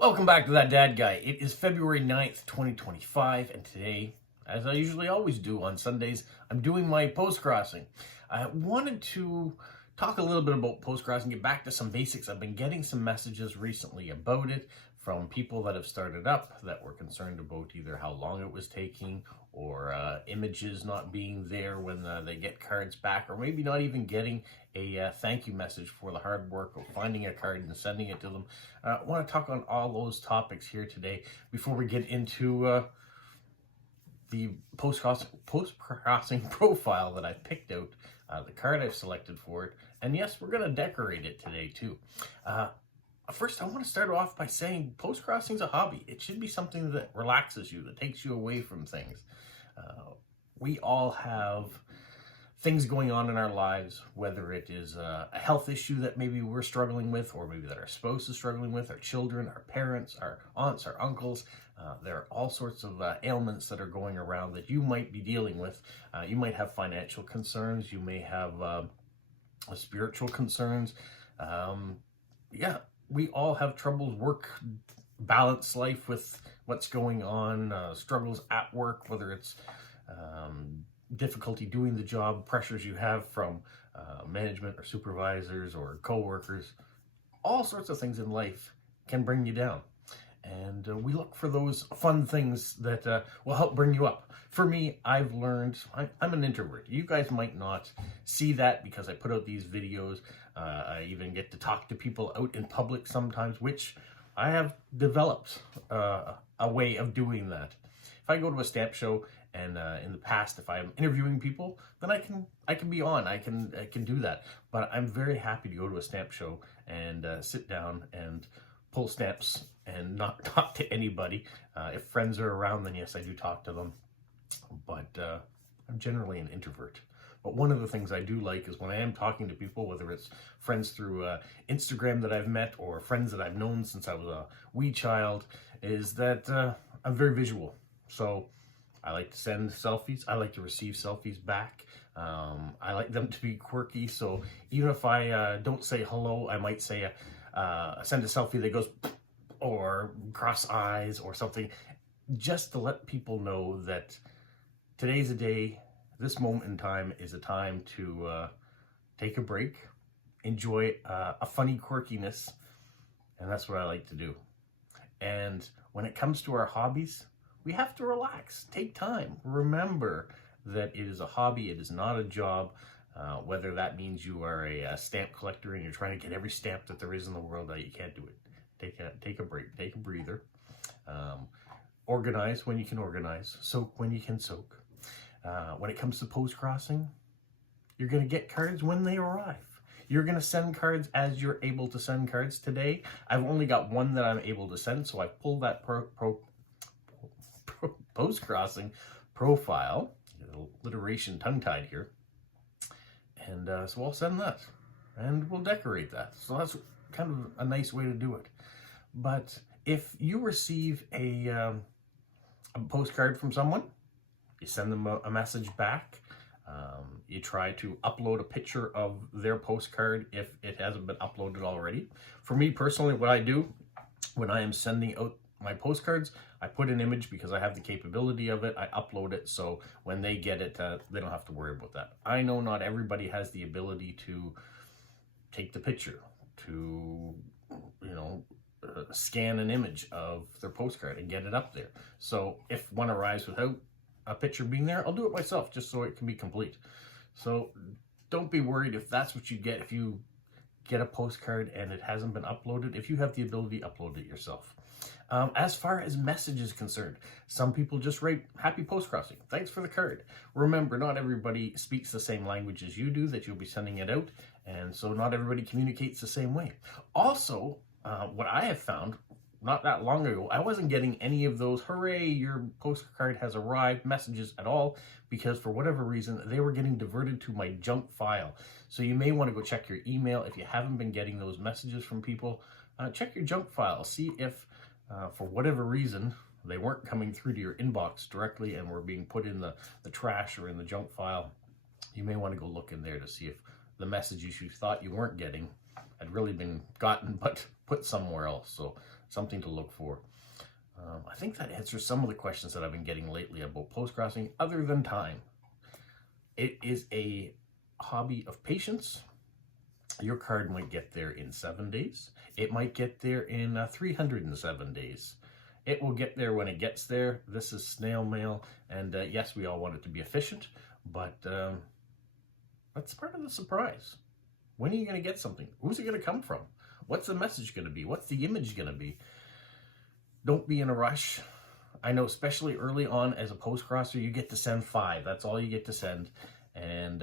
Welcome back to That Dad Guy. It is February 9th, 2025, and today, as I usually always do on Sundays, I'm doing my postcrossing. I wanted to talk a little bit about postcrossing, get back to some basics. I've been getting some messages recently about it from people that have started up that were concerned about either how long it was taking or images not being there when they get cards back, or maybe not even getting a thank you message for the hard work of finding a card and sending it to them. I want to talk on all those topics here today before we get into the postcrossing profile that I picked out, the card I've selected for it, and yes, we're going to decorate it today too. First, I want to start off by saying postcrossing is a hobby. It should be something that relaxes you, that takes you away from things. We all have things going on in our lives, whether it is a health issue that maybe we're struggling with, or maybe that our spouse is struggling with, our children, our parents, our aunts, our uncles. There are all sorts of ailments that are going around that you might be dealing with. You might have financial concerns. You may have spiritual concerns. We all have troubles, balance life with what's going on, struggles at work, whether it's difficulty doing the job, pressures you have from management or supervisors or coworkers. All sorts of things in life can bring you down. And we look for those fun things that will help bring you up. For me, I've learned, I'm an introvert. You guys might not see that because I put out these videos. I even get to talk to people out in public sometimes, which I have developed a way of doing that. If I go to a stamp show, and in the past, if I'm interviewing people, then I can be on. I can do that. But I'm very happy to go to a stamp show and sit down and pull stamps and not talk to anybody. If friends are around, then yes, I do talk to them. But I'm generally an introvert. But one of the things I do like is when I am talking to people, whether it's friends through Instagram that I've met or friends that I've known since I was a wee child, is that I'm very visual. So I like to send selfies. I like to receive selfies back. I like them to be quirky. So even if I don't say hello, I might say, send a selfie that goes or cross eyes or something, just to let people know that today's a day, this moment in time is a time to take a break, enjoy a funny quirkiness, and that's what I like to do. And when it comes to our hobbies, we have to relax, take time. Remember that it is a hobby, it is not a job. Whether that means you are a stamp collector and you're trying to get every stamp that there is in the world, you can't do it. Take a break, take a breather. Organize when you can organize, soak when you can soak. When it comes to postcrossing, you're going to get cards when they arrive. You're going to send cards as you're able to send cards. Today, I've only got one that I'm able to send, so I pulled that postcrossing profile, alliteration tongue-tied here, and so I'll send that, and we'll decorate that. So that's kind of a nice way to do it. But if you receive a postcard from someone, you send them a message back. You try to upload a picture of their postcard if it hasn't been uploaded already. For me personally, what I do when I am sending out my postcards, I put an image because I have the capability of it. I upload it so when they get it, they don't have to worry about that. I know not everybody has the ability to take the picture, to, scan an image of their postcard and get it up there. So if one arrives without a picture being there, I'll do it myself just so it can be complete. So don't be worried if that's what you get, if you get a postcard and it hasn't been uploaded. If you have the ability, upload it yourself. As far as message is concerned, some people just write, happy postcrossing, thanks for the card. Remember, not everybody speaks the same language as you do that you'll be sending it out, and so not everybody communicates the same way. Also, what I have found, not that long ago, I wasn't getting any of those, hooray, your postcard has arrived messages at all, because for whatever reason, they were getting diverted to my junk file. So you may want to go check your email. If you haven't been getting those messages from people, check your junk file. See if, for whatever reason, they weren't coming through to your inbox directly and were being put in the trash or in the junk file. You may want to go look in there to see if the messages you thought you weren't getting had really been gotten but put somewhere else. So something to look for. I think that answers some of the questions that I've been getting lately about postcrossing, other than time. It is a hobby of patience. Your card might get there in 7 days. It might get there in 307 days. It will get there when it gets there. This is snail mail, and yes, we all want it to be efficient, but that's part of the surprise. When are you going to get something? Who's it going to come from? What's the message going to be? What's the image going to be? Don't be in a rush. I know, especially early on as a postcrosser, you get to send 5. That's all you get to send. And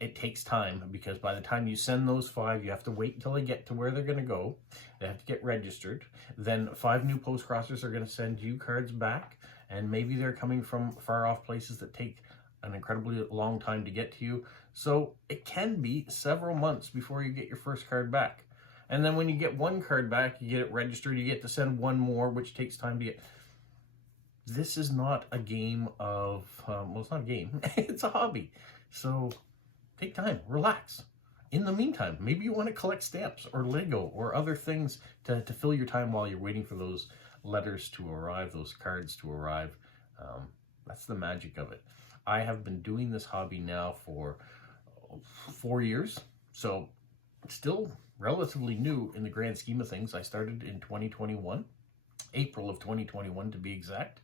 it takes time, because by the time you send those 5, you have to wait until they get to where they're going to go. They have to get registered. Then 5 new postcrossers are going to send you cards back. And maybe they're coming from far off places that take an incredibly long time to get to you. So it can be several months before you get your first card back. And then when you get one card back, you get it registered, you get to send one more, which takes time to get. This is not a game of, well, it's not a game, it's a hobby. So take time, relax. In the meantime, maybe you want to collect stamps or Lego or other things to fill your time while you're waiting for those letters to arrive, those cards to arrive. That's the magic of it. I have been doing this hobby now for 4 years, so still relatively new in the grand scheme of things. I started in 2021, April of 2021 to be exact.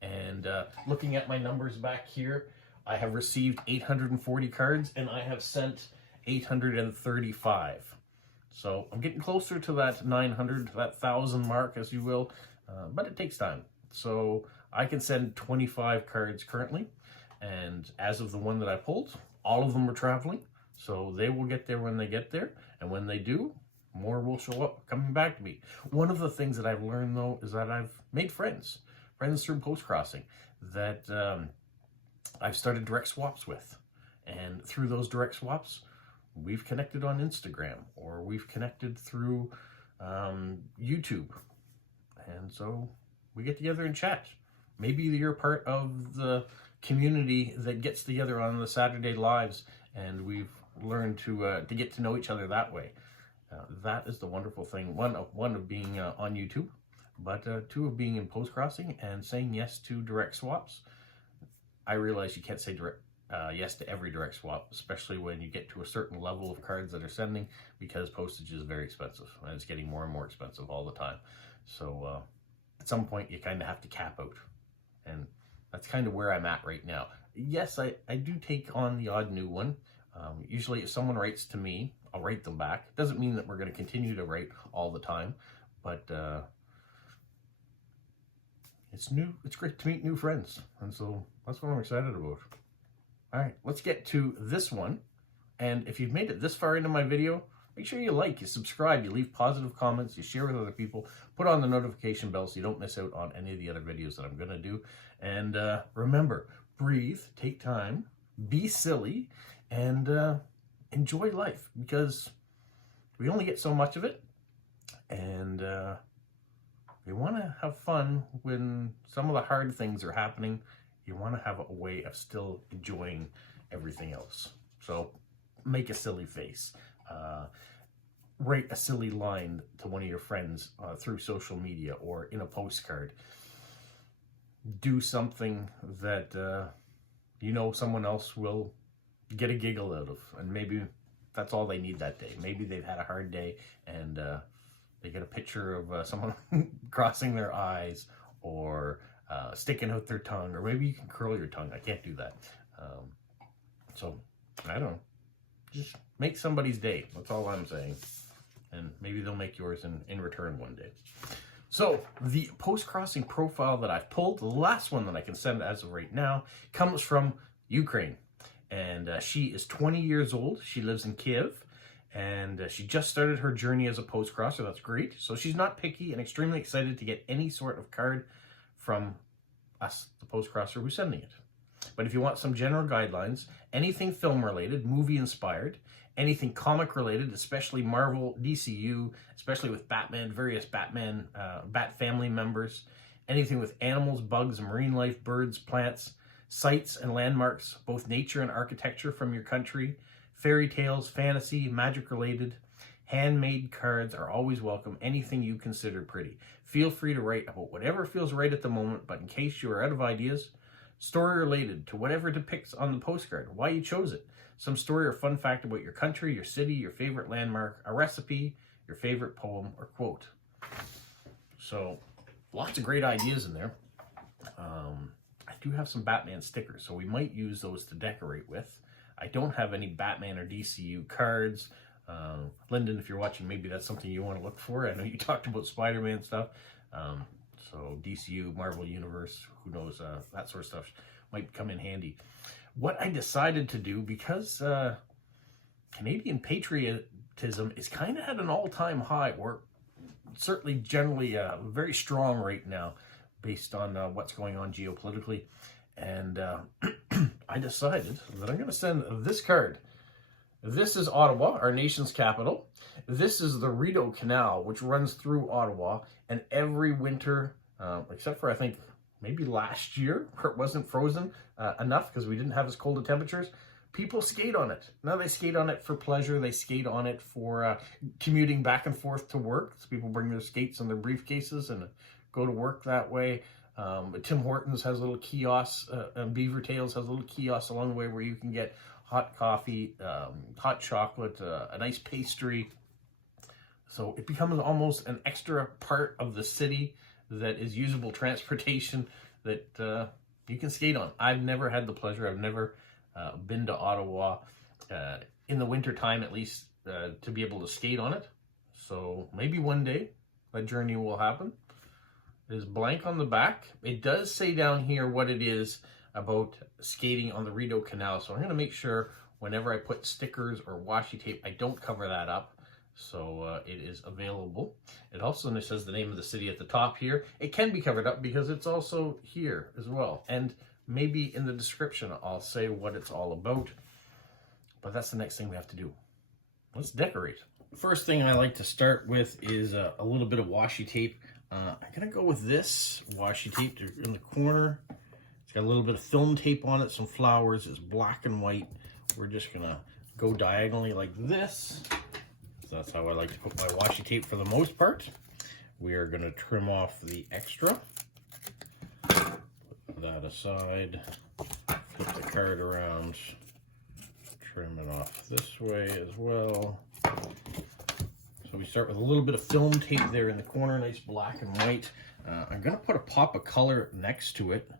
And looking at my numbers back here, I have received 840 cards and I have sent 835. So I'm getting closer to that 900, that 1,000 mark, as you will, but it takes time. So I can send 25 cards currently, and as of the one that I pulled, all of them are traveling. So they will get there when they get there, and when they do, more will show up coming back to me. One of the things that I've learned, though, is that I've made friends through postcrossing that I've started direct swaps with. And through those direct swaps, we've connected on Instagram, or we've connected through YouTube. And so we get together and chat. Maybe you're part of the community that gets together on the Saturday lives, and we've learned to get to know each other that way. That is the wonderful thing. One of being on YouTube, but 2 of being in postcrossing and saying yes to direct swaps. I realize you can't say yes to every direct swap, especially when you get to a certain level of cards that are sending, because postage is very expensive, and it's getting more and more expensive all the time. So at some point you kind of have to cap out, and that's kind of where I'm at right now. Yes, I do take on the odd new one. Usually if someone writes to me, I'll write them back. It doesn't mean that we're going to continue to write all the time, but it's new. It's great to meet new friends, and so that's what I'm excited about. All right, let's get to this one. And if you've made it this far into my video, make sure you like, you subscribe, you leave positive comments, you share with other people, put on the notification bell so you don't miss out on any of the other videos that I'm going to do. And remember, breathe, take time, be silly, and enjoy life, because we only get so much of it. And you want to have fun when some of the hard things are happening. You want to have a way of still enjoying everything else. So make a silly face. Write a silly line to one of your friends through social media or in a postcard. Do something that you know someone else will get a giggle out of, and maybe that's all they need that day. Maybe they've had a hard day and they get a picture of someone crossing their eyes, or sticking out their tongue, or maybe you can curl your tongue. I can't do that. So I don't know. Just make somebody's day. That's all I'm saying. And maybe they'll make yours in return one day. So the postcrossing profile that I've pulled, the last one that I can send as of right now, comes from Ukraine. And she is 20 years old. She lives in Kiev. And she just started her journey as a postcrosser. That's great. So she's not picky and extremely excited to get any sort of card from us, the postcrosser who's sending it. But if you want some general guidelines, anything film related, movie inspired, anything comic related, especially Marvel, DCU, especially with Batman, various Batman, Bat family members, anything with animals, bugs, marine life, birds, plants, sites and landmarks, both nature and architecture from your country, fairy tales, fantasy, magic related, handmade cards are always welcome. Anything you consider pretty. Feel free to write about whatever feels right at the moment, but in case you are out of ideas, story related to whatever depicts on the postcard, why you chose it, some story or fun fact about your country, your city, your favorite landmark, a recipe, your favorite poem or quote. So lots of great ideas in there. I do have some Batman stickers, so we might use those to decorate with. I don't have any Batman or DCU cards. Lyndon, if you're watching, maybe that's something you want to look for. I know you talked about Spider-Man stuff. So DCU, Marvel Universe, who knows, that sort of stuff might come in handy. What I decided to do, because Canadian patriotism is kind of at an all-time high, or certainly generally very strong right now, based on what's going on geopolitically. And I decided that I'm going to send this card. This is Ottawa, our nation's capital. This is the Rideau Canal, which runs through Ottawa. And every winter, except for I think maybe last year, where it wasn't frozen enough because we didn't have as cold of temperatures, people skate on it. Now they skate on it for pleasure. They skate on it for commuting back and forth to work. So people bring their skates and their briefcases and go to work that way. Tim Hortons has little kiosks, and Beaver Tails has little kiosks along the way where you can get hot coffee, hot chocolate, a nice pastry. So it becomes almost an extra part of the city that is usable transportation that you can skate on. I've never had the pleasure. I've never been to Ottawa in the winter time, at least, to be able to skate on it. So maybe one day that journey will happen. It is blank on the back. It does say down here what it is about skating on the Rideau Canal. So I'm going to make sure whenever I put stickers or washi tape, I don't cover that up. So it is available. It also says the name of the city at the top here. It can be covered up because it's also here as well. And maybe in the description, I'll say what it's all about. But that's the next thing we have to do. Let's decorate. First thing I like to start with is a little bit of washi tape. I'm going to go with this washi tape in the corner. It's got a little bit of film tape on it, some flowers. It's black and white. We're just going to go diagonally like this. So that's how I like to put my washi tape for the most part. We are going to trim off the extra. Put that aside. Flip the card around. Trim it off this way as well. So we start with a little bit of film tape there in the corner, nice black and white. I'm going to put a pop of color next to it.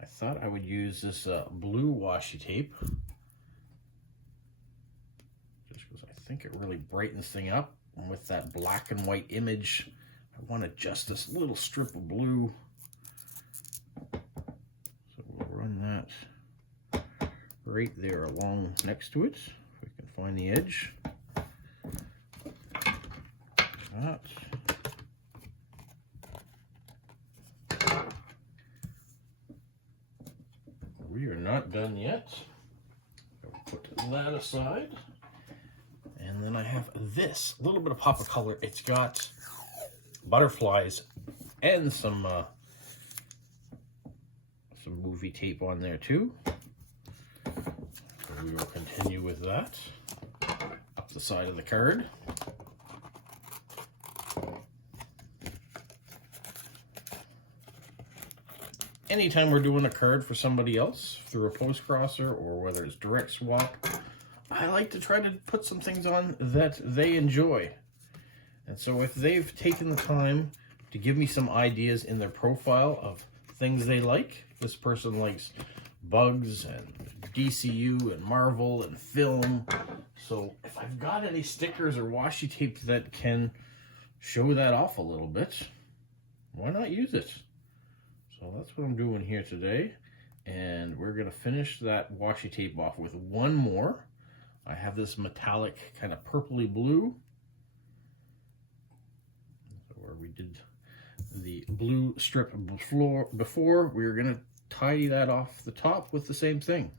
I thought I would use this blue washi tape, just because I think it really brightens thing up. And with that black and white image, I want to just this little strip of blue. So we'll run that right there along next to it, if we can find the edge. That. We are not done yet. I'll put that aside. And then I have this little bit of pop of color. It's got butterflies and some movie tape on there too. So we will continue with that up the side of the card. Anytime we're doing a card for somebody else through a postcrosser or whether it's direct swap, I like to try to put some things on that they enjoy. And so if they've taken the time to give me some ideas in their profile of things they like, this person likes bugs and DCU and Marvel and film. So if I've got any stickers or washi tape that can show that off a little bit, why not use it? So that's what I'm doing here today, and we're going to finish that washi tape off with one more. I have this metallic kind of purpley blue, so where we did the blue strip before, we're going to tidy that off the top with the same thing.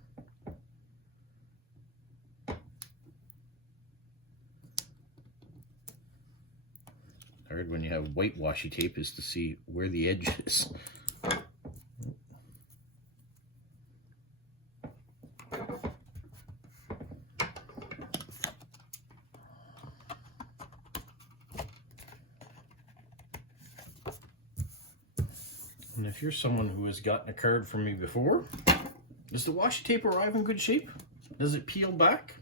Hard when you have white washi tape is to see where the edge is. if you're someone who has gotten a card from me before, does the washi tape arrive in good shape? Does it peel back?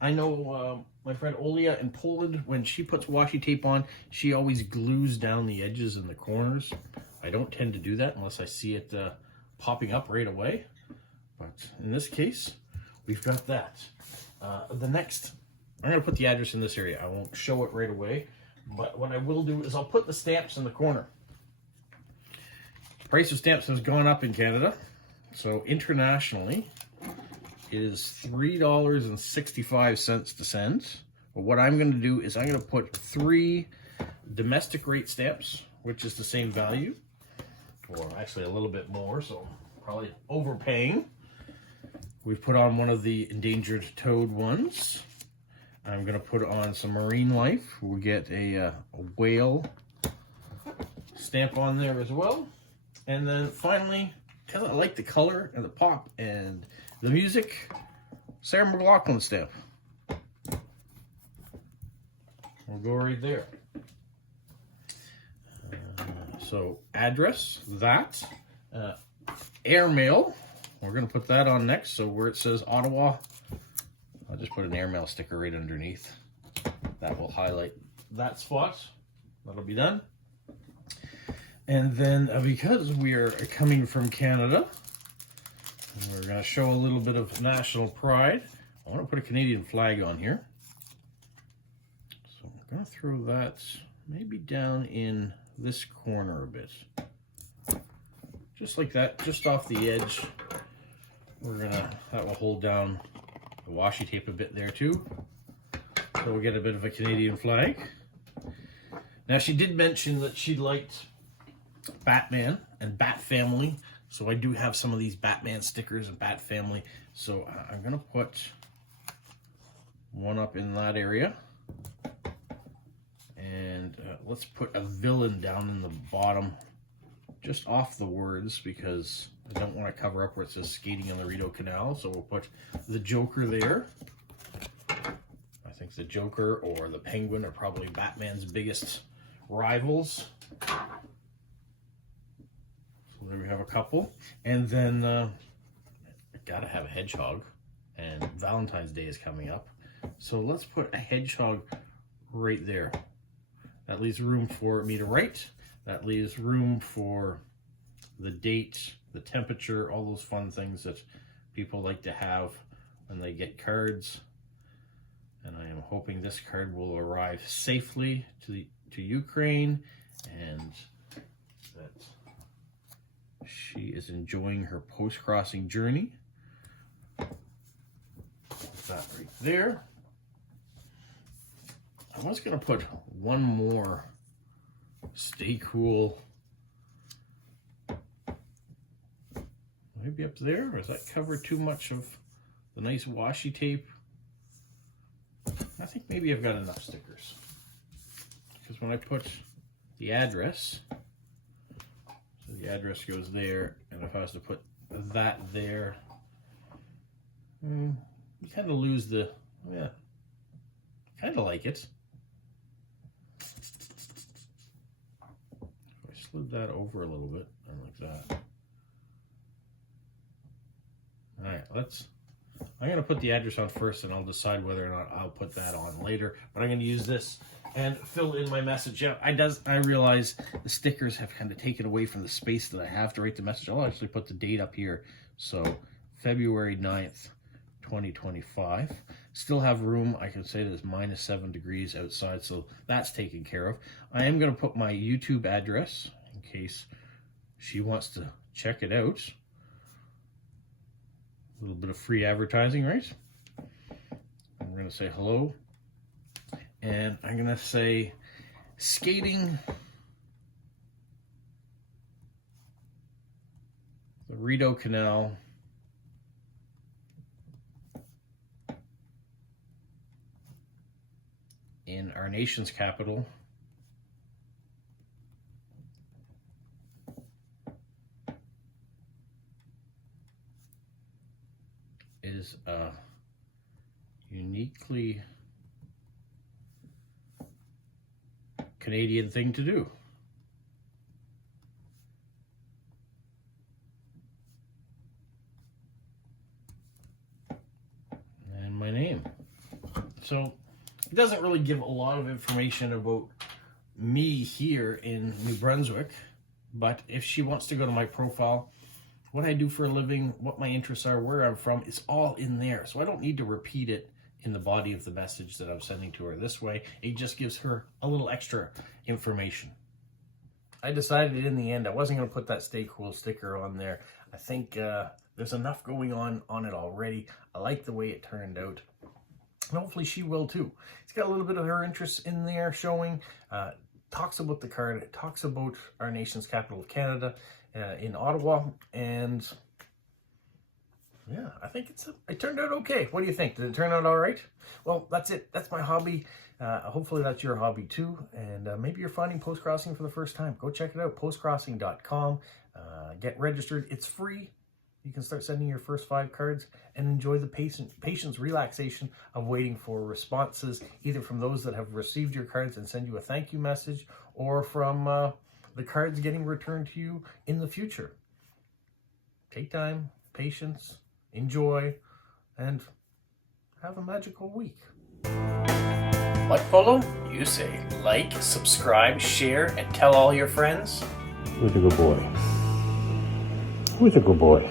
I know my friend Olia in Poland, when she puts washi tape on, she always glues down the edges and the corners. I don't tend to do that unless I see it popping up right away. But in this case, we've got that. The next, I'm going to put the address in this area. I won't show it right away. But what I will do is I'll put the stamps in the corner. Price of stamps has gone up in Canada. So internationally, it is $3.65 to send. But what I'm going to do is I'm going to put 3 domestic rate stamps, which is the same value, or actually a little bit more, so probably overpaying. We've put on one of the endangered toad ones. I'm going to put on some marine life. We'll get a whale stamp on there as well. And then finally, because I like the color and the pop and the music, Sarah McLachlan stamp. We'll go right there. So address, that. Airmail, we're going to put that on next. So where it says Ottawa, I'll just put an airmail sticker right underneath. That will highlight that spot. That'll be done. And then because we are coming from Canada, we're going to show a little bit of national pride. I want to put a Canadian flag on here. So I'm going to throw that maybe down in this corner a bit. Just like that, just off the edge. That will hold down the washi tape a bit there too. So we'll get a bit of a Canadian flag. Now she did mention that she liked Batman and Bat Family. So I do have some of these Batman stickers and Bat Family. So I'm gonna put one up in that area. And let's put a villain down in the bottom, just off the words, because I don't want to cover up where it says skating in the Rideau Canal. So we'll put the Joker there. I think the Joker or the Penguin are probably Batman's biggest rivals. So there we have a couple. And then I gotta have a hedgehog, and Valentine's Day is coming up. So let's put a hedgehog right there. That leaves room for me to write. That leaves room for the date, the temperature, all those fun things that people like to have when they get cards. And I am hoping this card will arrive safely to Ukraine, and that she is enjoying her post-crossing journey. Put that right there. I was going to put one more Stay Cool. Maybe up there, or does that cover too much of the nice washi tape? I think maybe I've got enough stickers. Because when I put the address, so the address goes there, and if I was to put that there, you kind of lose the, yeah, kind of like it. If I slid that over a little bit, like that. All right, I'm gonna put the address on first, and I'll decide whether or not I'll put that on later, but I'm gonna use this and fill in my message. Yeah, I realize the stickers have kind of taken away from the space that I have to write the message. I'll actually put the date up here. So February 9th, 2025. Still have room. I can say that it's -7 degrees outside, so that's taken care of. I am gonna put my YouTube address in case she wants to check it out. A little bit of free advertising, right? I'm going to say hello. And I'm going to say skating the Rideau Canal in our nation's capital is a uniquely Canadian thing to do. So it doesn't really give a lot of information about me here in New Brunswick, but if she wants to go to my profile, what I do for a living, what my interests are, where I'm from, it's all in there. So I don't need to repeat it in the body of the message that I'm sending to her. This way, it just gives her a little extra information. I decided in the end I wasn't going to put that Stay Cool sticker on there. I think there's enough going on it already. I like the way it turned out. And hopefully she will too. It's got a little bit of her interests in there showing. Talks about the card. It talks about our nation's capital of Canada in Ottawa. And yeah, I think it turned out okay. What do you think? Did it turn out all right? Well, that's it. That's my hobby. Hopefully that's your hobby too. And maybe you're finding Postcrossing for the first time. Go check it out, postcrossing.com. Get registered. It's free. You can start sending your first 5 cards and enjoy the patience, relaxation of waiting for responses, either from those that have received your cards and send you a thank you message, or from the cards getting returned to you in the future. Take time, patience, enjoy, and have a magical week. What, Polo? You say like, subscribe, share, and tell all your friends? Who's a good boy? Who's a good boy?